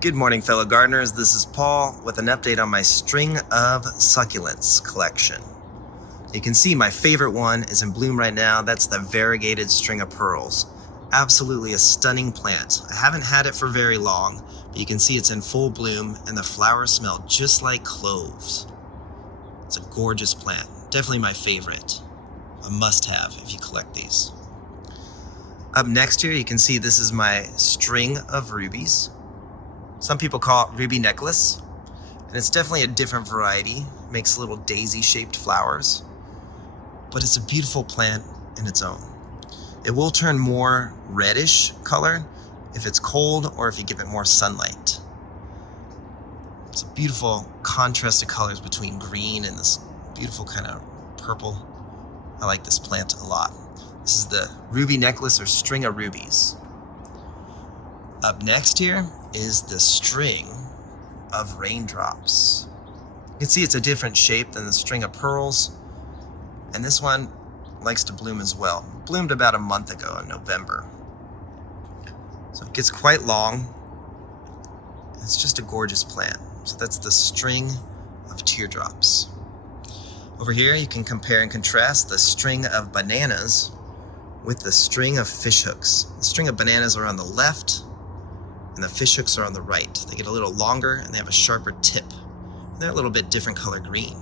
Good morning, fellow gardeners. This is Paul with an update on my string of succulents collection. You can see my favorite one is in bloom right now. That's the variegated string of pearls. Absolutely a stunning plant. I haven't had it for very long, but you can see it's in full bloom and the flowers smell just like cloves. It's a gorgeous plant. Definitely my favorite. A must-have if you collect these. Up next here, you can see this is my string of rubies. Some people call it ruby necklace, and it's definitely a different variety. It makes little daisy-shaped flowers, but it's a beautiful plant in its own. It will turn more reddish color if it's cold or if you give it more sunlight. It's a beautiful contrast of colors between green and this beautiful kind of purple. I like this plant a lot. This is the ruby necklace or string of rubies. Up next here is the string of raindrops. You can see it's a different shape than the string of pearls, and this one likes to bloom as well. It bloomed about a month ago in November. So it gets quite long. It's just a gorgeous plant. So that's the string of teardrops. Over here you can compare and contrast the string of bananas with the string of fishhooks. The string of bananas are on the left, and the fishhooks are on the right. They get a little longer and they have a sharper tip. They're a little bit different color green.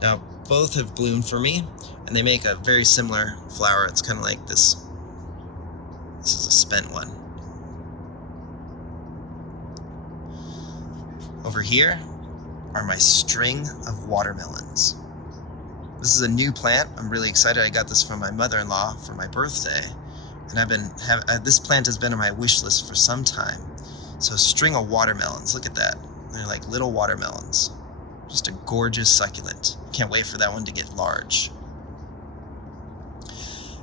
Now, both have bloomed for me, and they make a very similar flower. It's kind of like this. This is a spent one. Over here are my string of watermelons. This is a new plant. I'm really excited. I got this from my mother-in-law for my birthday. And this plant has been on my wish list for some time. So a string of watermelons, look at that. They're like little watermelons. Just a gorgeous succulent. Can't wait for that one to get large.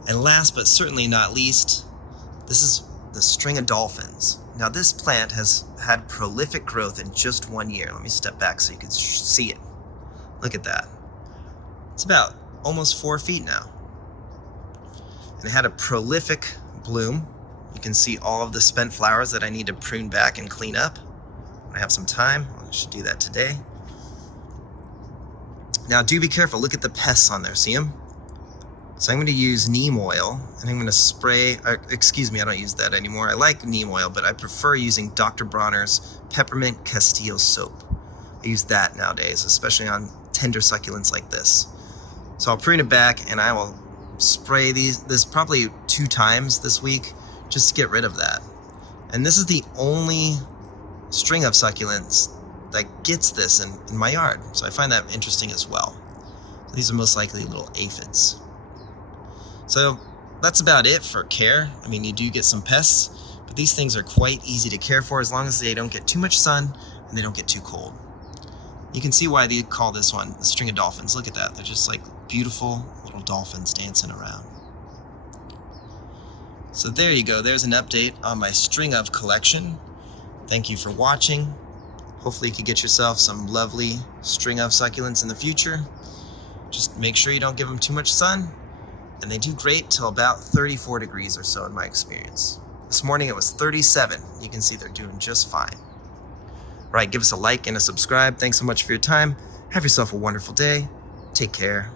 And last but certainly not least, this is the string of dolphins. Now this plant has had prolific growth in just 1 year. Let me step back so you can see it. Look at that. It's about almost 4 feet now. And it had a prolific bloom. You can see all of the spent flowers that I need to prune back and clean up. When I have some time, I should do that today. Now do be careful, look at the pests on there, see them? So I'm going to use neem oil, and I'm going to spray, excuse me, I don't use that anymore. I like neem oil, but I prefer using Dr. Bronner's Peppermint Castile soap. I use that nowadays, especially on tender succulents like this. So I'll prune it back, and I will spray this probably 2 times this week just to get rid of that. And this is the only string of succulents that gets this in my yard, so I find that interesting as well. These are most likely little aphids. So that's about it for care. I mean, you do get some pests, but these things are quite easy to care for as long as they don't get too much sun and they don't get too cold. You can see why they call this one the string of dolphins. Look at that. They're just like beautiful little dolphins dancing around. So there you go. There's an update on my string of collection. Thank you for watching. Hopefully you can get yourself some lovely string of succulents in the future. Just make sure you don't give them too much sun. And they do great till about 34 degrees or so in my experience. This morning it was 37. You can see they're doing just fine. All right, give us a like and a subscribe. Thanks so much for your time. Have yourself a wonderful day. Take care.